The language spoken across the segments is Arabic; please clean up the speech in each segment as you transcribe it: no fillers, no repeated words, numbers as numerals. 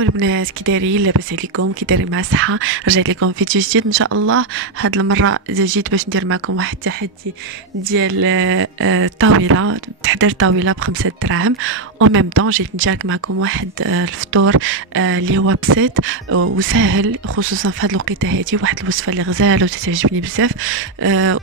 والبنات كي دايرين؟ لاباس عليكم؟ كي دايرين مع الصحه؟ رجعت لكم فيديو جديد ان شاء الله. هاد المره جيت باش ندير معكم واحد التحدي ديال طاوله، تحضير طاوله ب5 دراهم. او ميم طون جيت نشارك معكم واحد الفطور اللي هو بسيط وسهل، خصوصا في هاد الوقيته هادي. واحد الوصفه اللي غزاله وتتعجبني بزاف،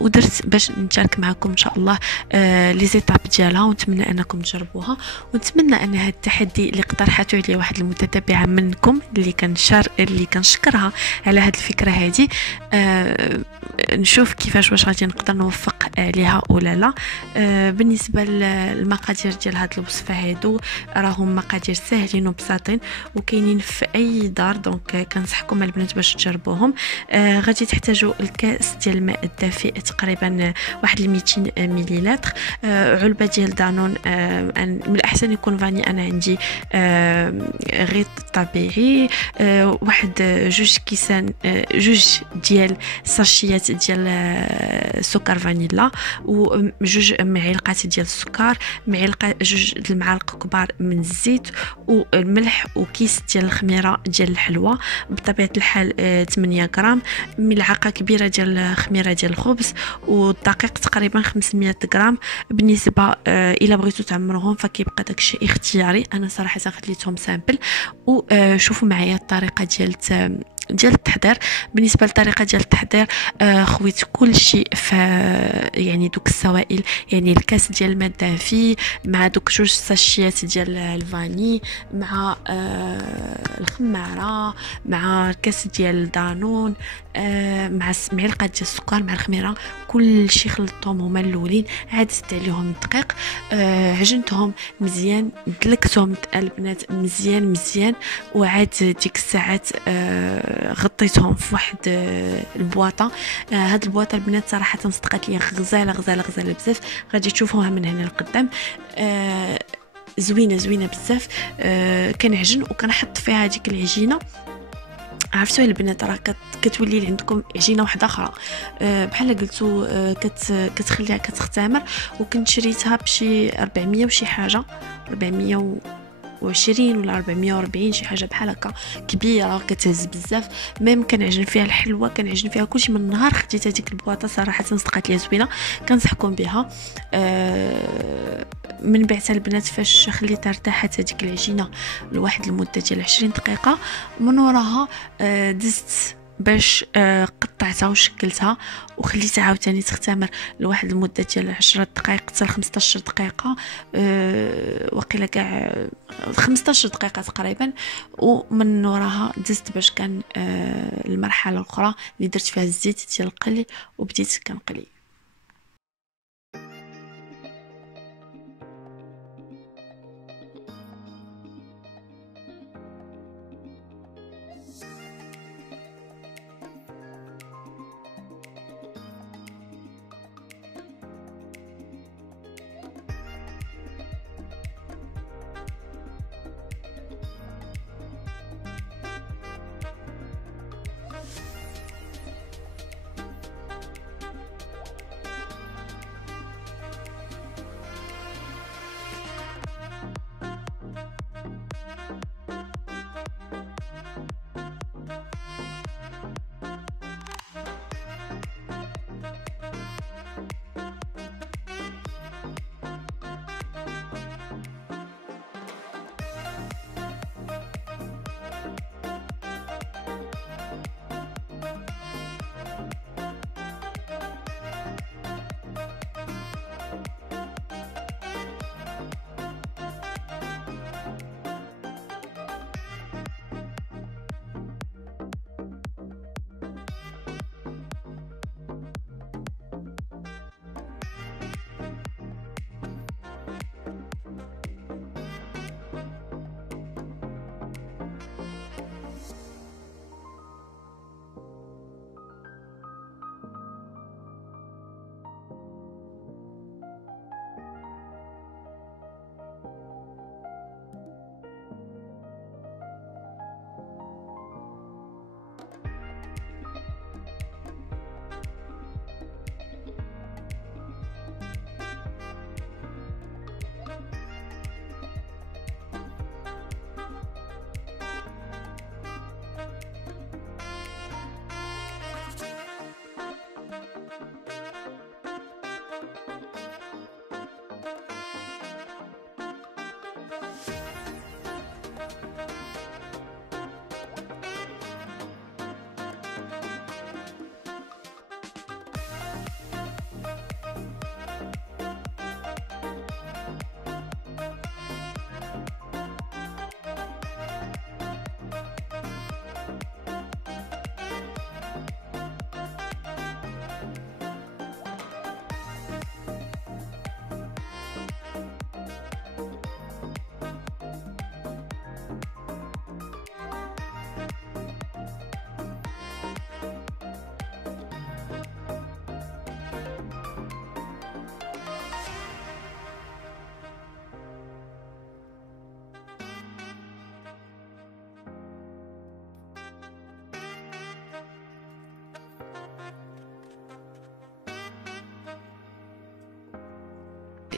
ودرت باش نشارك معكم ان شاء الله لي زيتاب ديالها، ونتمنى انكم تجربوها. ونتمنى ان هاد التحدي اللي اقترحته عليه واحد المتتبعه منكم اللي كنشكرها على هاد الفكره هادي، نشوف كيفاش واش غادي نقدر نوفق عليها ولا لا. بالنسبه للمقادير ديال هاد الوصفه هادو راهم مقادير ساهلين وبساطين وكاينين في اي دار، دونك كنصحكم البنات باش تجربوهم. غادي تحتاجوا الكاس ديال الماء الدافئ تقريبا واحد 200 مليلتر، علبه ديال دانون، من الاحسن يكون فاني، انا عندي غير طبيعي، واحد جوج ديال ساشيات ديال سكر فانيلا، وجوج معالق ديال السكر، جوج المعالق كبار من الزيت والملح، وكيس ديال الخميره ديال الحلوى بطبيعه الحال 8 غرام، ملعقه كبيره ديال الخميره ديال الخبز، والدقيق تقريبا 500 غرام. بالنسبه الى بغيتو تعمروهم فكيبقى داكشي اختياري، انا صراحه خليتهم سامبل. وشوفوا معايا الطريقه ديال التحضير. بالنسبه للطريقه ديال التحضير، خويت كل شيء في يعني دوك السوائل، يعني الكاس ديال الماء الدافي مع دوك جوج ساشيات ديال الفاني مع الخماره مع الكاس ديال دانون مع معلقه ديال السكر مع الخميره، كل شيء خلطتهم هما الاولين، عاد زدت عليهم الدقيق، عجنتهم مزيان، دلكتهم البنات مزيان، وعاد ديك الساعات غطيتهم في واحد البواطه. هاد البواطه البنات صراحه صدقات لي غزاله بزاف، غادي تشوفوها من هنا لقدام. زوينه بزاف. كنعجن وكنحط فيها هذيك العجينه، عرفتوا البنات راه كتولي عندكم عجينه واحده اخرى، بحال قلتو كتخليها كتختمر. وكنت شريتها بشي 400 وشي حاجه، 420 ولا 440 شي حاجه بحال هكا، كبيره كتهز بزاف. ميم كنعجن فيها الحلوه، كنعجن فيها كلشي. من نهار خديت هذيك البواطه صراحه صدقات لي زوينه، كنصحكم بها. من بعدها البنات فاش خليتها ارتاحت هذيك العجينه لواحد المده ديال 20 دقيقه، من وراها دزت باش قطعتها وشكلتها وخليتها عاوتاني تختمر لواحد المده ديال 10 دقائق حتى 15 دقيقه، وقيله كاع 15 دقيقه تقريبا. ومن وراها دزت باش كان المرحله الاخرى اللي درت فيها الزيت ديال القلي وبديت كنقلي.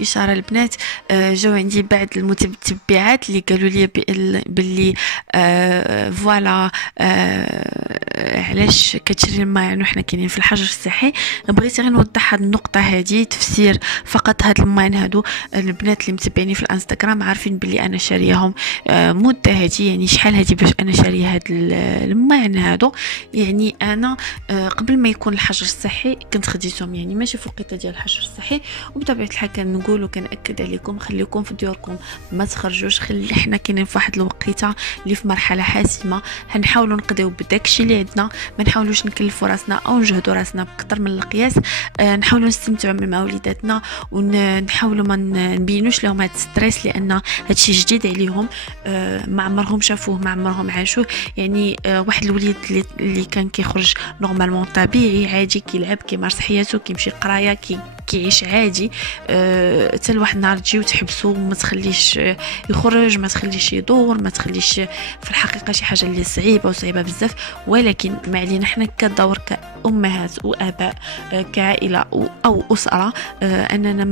إشارة البنات. جاو عندي بعض المتبعات اللي قالوا لي باللي فوالا علاش كتشري الماعن وحنا كاينين في الحجر الصحي. بغيت غير نوضح هاد النقطة هادي، تفسير فقط. هاد الماعن هادو البنات اللي متبعيني في الانستغرام عارفين باللي انا شارياهم مدة هادي، يعني شحال هادي باش انا شاريه هاد الماعن هادو. يعني انا قبل ما يكون الحجر الصحي كنت خديتهم، يعني ماشي في الوقيته ديال الحجر الصحي. وبطبيعه الحال كنقول وكنأكد عليكم خليكم في ديوركم، ما تخرجوش. خلي حنا كاينين في واحد الوقيته اللي في مرحله حاسمه، هنحاولوا نقضيو بداكشي اللي عندنا، ما نحاولوش نكلفوا راسنا او نجهدوا راسنا بكثر من القياس. نحاولوا نستمتعوا مع وليداتنا، ونحاولوا ما نبينوش لهم هذا الستريس، لان هادشي جديد عليهم. ما عمرهم شافوه، ما عمرهم عاشوه. يعني واحد الوليد اللي كان كيخرج نورمالمون طبيعي عادي، كيلعب كيمارس حياته كيمشي قرايه كيعيش عادي، حتى لواحد النهار تجي وتحبسو، ما تخليش يخرج، ما تخليش يدور، ما تخليش. في الحقيقه شي حاجه اللي صعيبه وصعيبه بزاف، ولكن ما علينا حنا كدور كأمهات وآباء، كعائله او اسره، اننا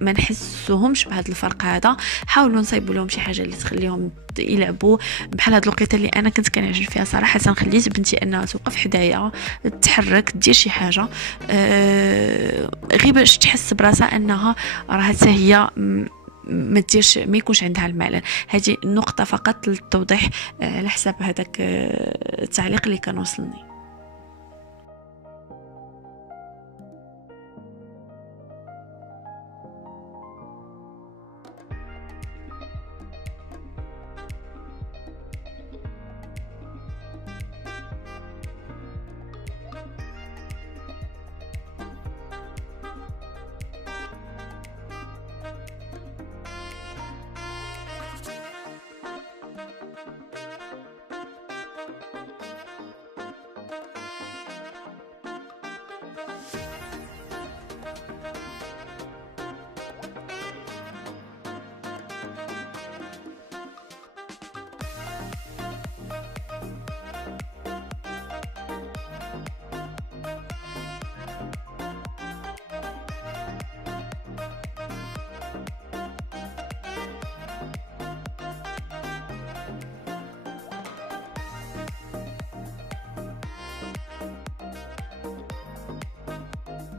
ما نحسهمش بهذا الفرق هذا. حاولوا نصايبوا لهم شي حاجه اللي تخليهم يلعبوا. بحال هاد الوقيته اللي انا كنت كنعجب فيها صراحه، خليت بنتي انها توقف حدايا، تتحرك، دير شي حاجه، غير باش تحس براسها انها راه حتى هي ما تديرش، ما يكونش عندها الملل. هذه النقطه فقط للتوضيح على حساب هذاك التعليق اللي كان وصلني.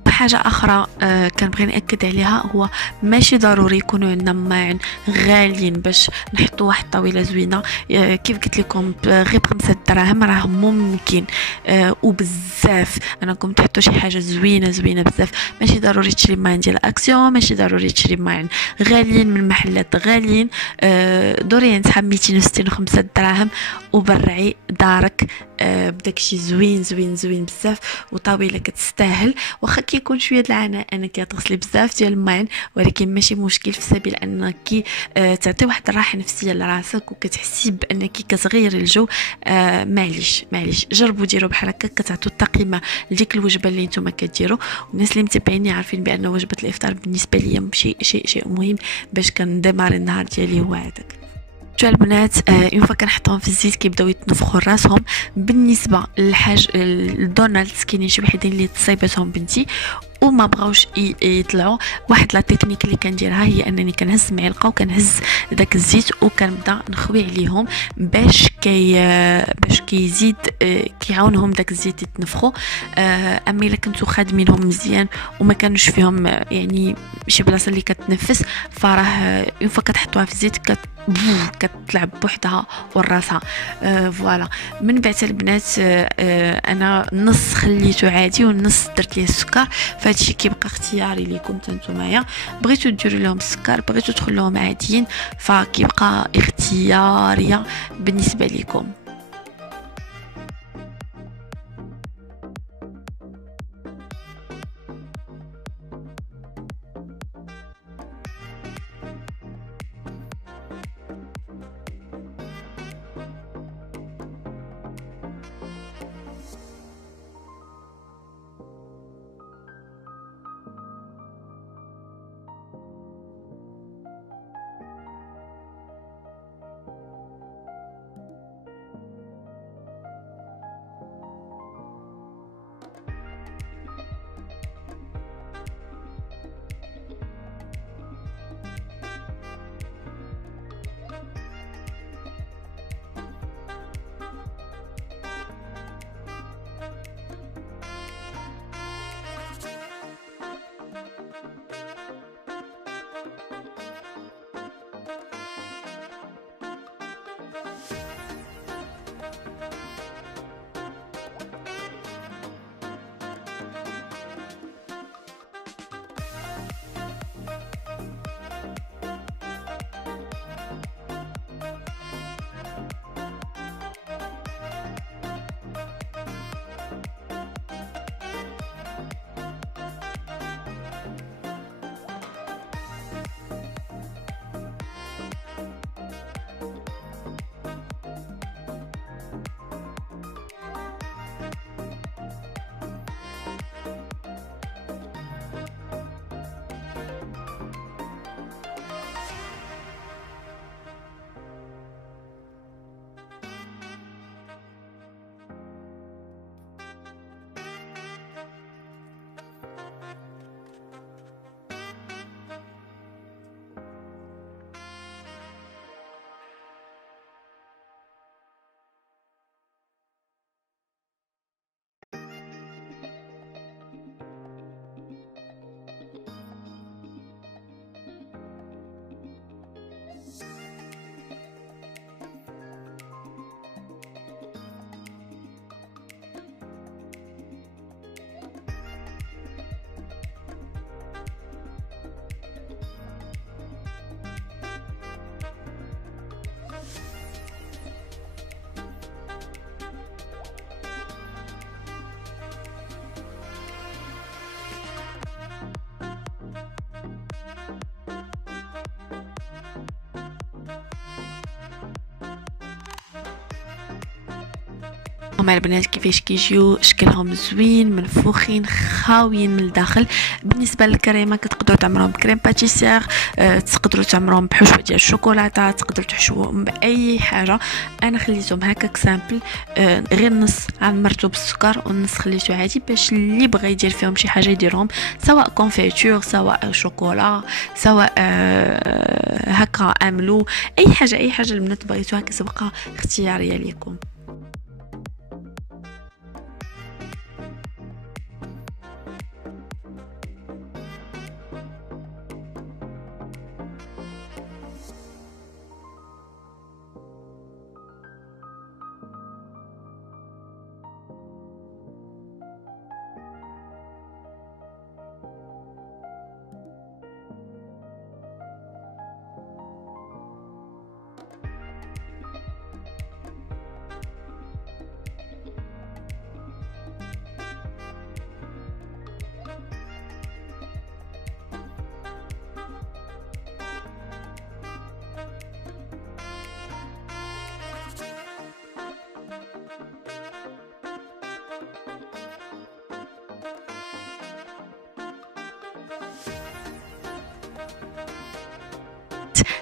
حاجة أخرى كنبغي نأكد عليها، هو ماشي ضروري يكونوا عندنا ماعن غاليين باش نحطوا واحد الطاولة زوينة. كيف قلت لكم غير ب5 دراهم راه ممكن وبزاف انكم تحطوا شي حاجة زوينة بزاف. ماشي ضروري تشري ماعن ديال اكسيون، ماشي ضروري تشري ماعن غاليين من محلات غاليين. دوري نسحب 265 دراهم وبرعي دارك بداكشي زوين بزاف، وطاوله كتستاهل. واخا كيكون شويه العناء انك تغسلي بزاف ديال الماء، ولكن ماشي مشكل، في سبيل انك تعطي واحد الراحه نفسيه لراسك وكتحسي بانك كتغيري الجو. معليش جربوا ديروا بحال هكا، كتعطوا التقييمه لديك الوجبه اللي نتوما كديروا. والناس اللي متابعيني عارفين بان وجبه الافطار بالنسبه لي شيء مهم باش كنديماري النهار ديالي هو هذاك. شو البنات اون فوا كنحطوهم في الزيت كيبداو يتنفخوا راسهم. بالنسبه للحاج الدونالدز كاينين شي وحدين اللي تصايبتهم بنتي وما بغاوش يطلعوا. واحد لا تكنيك اللي كنديرها هي انني كنهز معلقه وكنهز داك الزيت وكنبدا نخوي عليهم باش كيزيد كيعاونهم داك الزيت يتنفخوا. اما الا كنتو خادمينهم مزيان وما كانوش فيهم يعني شي بلاصه اللي كتنفس، فراه اون فوا كتحطوها في الزيت كتلعب بوحدها وراسها. فوالا. من بعد البنات انا نص خليته عادي والنص درت ليه السكر، فهادشي كيبقى اختياري ليكم نتوما. بغيتو ديروا لهم السكر، بغيتو تخلوهم عاديين، فكيبقى اختياريه بالنسبه لكم. هما البنات كيفاش كيجيو شكلهم زوين منفوخين خاويين من الداخل. بالنسبه للكريمه كتقدروا تعمروهم بكريم باتيسير، تقدروا تعمروهم بحشوه ديال الشوكولاته، تقدروا تحشوهم باي حاجه. انا خليتهم هكاك سامبل، غير نص عمرته بالسكر والنص خليته عادي باش اللي بغى يدير فيهم شي حاجه يديرهم، سواء كونفيتور سواء شوكولا سواء هكا املو، اي حاجه البنات بغيتوها كتبقى اختياريه ليكم.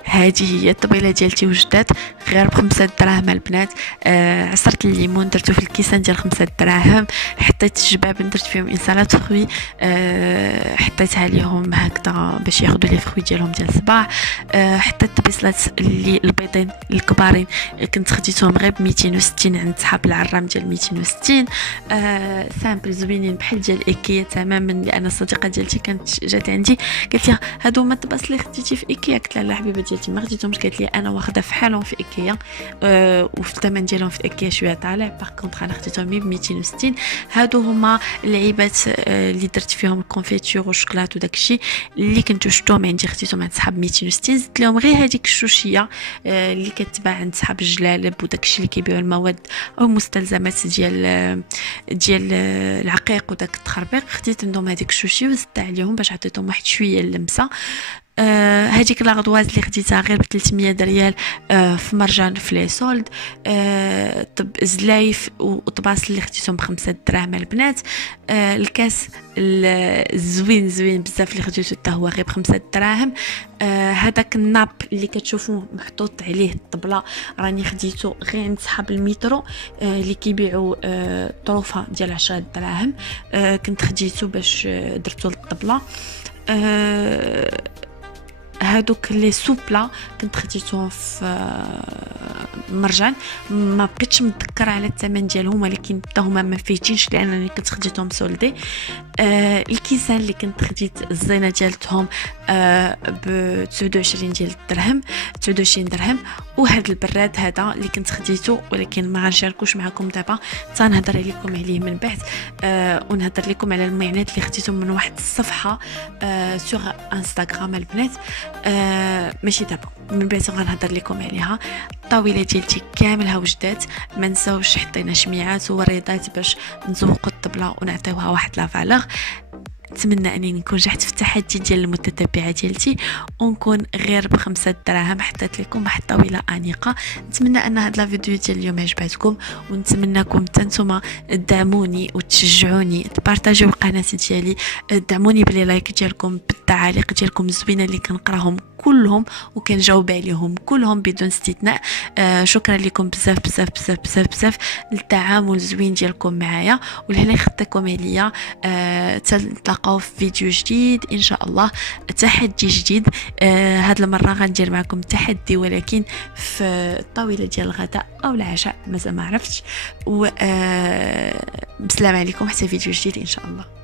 هذه هي الطبيله ديالتي وجدات غير ب5 دراهم البنات. عصرت الليمون درتو في الكيسان ديال 5 دراهم، حطيت الجبابن درت فيهم انسالات فروي، حطيتها ليهم هكذا باش ياخذوا لي فروي ديالهم ديال الصباح. حطيت بيصلات اللي البيضين الكبارين كنت خديتهم غير ب 260 عند صحاب العرام ديال 260. سامبل زوينين بحال ديال ايكيا تماما، لان الصديقه ديالتي كانت جات عندي قالت لي هادو هما الطباس اللي خديتي في ايكيا، قلت لها لا حبيبه ديالتي ما خديتهمش، قالت لي انا واخده فحالهم في ايكيا وفي الثمن ديالهم في ايكيا شويه طالع، باغ كونطخ انا خديتهم ب 260. هادو هما اللعيبات اللي درت فيهم الكونفيتور والشوكولات وداكشي اللي كنتو شفتوهم عندي، خديتهم عند صحاب 260. زدت لهم غير هذيك الشوشيه اللي كتباع عند صحاب الجلالب وداكشي اللي كيبيعوا المواد او المستلزمات ديال العقيق وداك التخربيق، خديت عندهم هذيك الشوشي وزدت عليهم باش عطيتهم واحد شويه اللمسه. هذيك لاغدواز اللي خديتها غير ب 300 ريال في مرجان في لي سولد. زلايف وطباس اللي خديتهم ب5 دراهم البنات. الكاس الزوين بزاف اللي خديته حتى هو غير ب5 دراهم. هذاك الناب اللي كتشوفوه محطوط عليه الطبله راني خديته غير عند صحاب المترو اللي كيبيعوا طروفه ديال 10 دراهم، كنت خديته باش درتو للطبله. هادوك لي سوبلا كنت خديتهم في مرجان، ما بقيتش متذكره على الثمن ديالهم ولكن حتى هما ما فايتينش لانني كنت خديتهم سولدي. الكيسان اللي كنت خديت الزينه ديالتهم ب 29 ديال الدرهم 29 درهم. وهذا البراد هذا اللي كنت خديته ولكن ما غنشاركوش معكم دابا، تنهضر لكم عليه من بعد. ونهضر لكم على المعينات اللي خديتهم من واحد الصفحه سوغ انستغرام البنات، ماشي دابا من بعد غنهضر لكم عليها. الطاوله ديالتي كاملها وجدات، ما نساوش حطينا شميعات ووريضات باش نزوقوا الطبله ونعطيوها واحد لا فالور. نتمنى انني نكون نجحت في التحدي ديال المتتبعه ديالتي ونكون غير ب5 دراهم حطيت لكم واحد الطاوله انيقه. نتمنى ان هاد لا فيديو ديال اليوم عجبتكم، ونتمنىكم نتوما تدعموني وتشجعوني، تبارطاجيو القناه ديالي، دعموني بلي لايك ديالكم، بالتعاليق ديالكم الزوينه اللي كنقراهم كلهم وكنجاوب عليهم كلهم بدون استثناء. شكرا لكم بزاف بزاف بزاف بزاف بزاف للتعامل الزوين ديالكم معايا ولهنا خطيكم عليا. تلقاو في فيديو جديد ان شاء الله، تحدي جديد. هاد المره غندير معكم تحدي ولكن في الطاوله ديال الغداء او العشاء مازال ما عرفتش. بسلام عليكم حتى فيديو جديد ان شاء الله.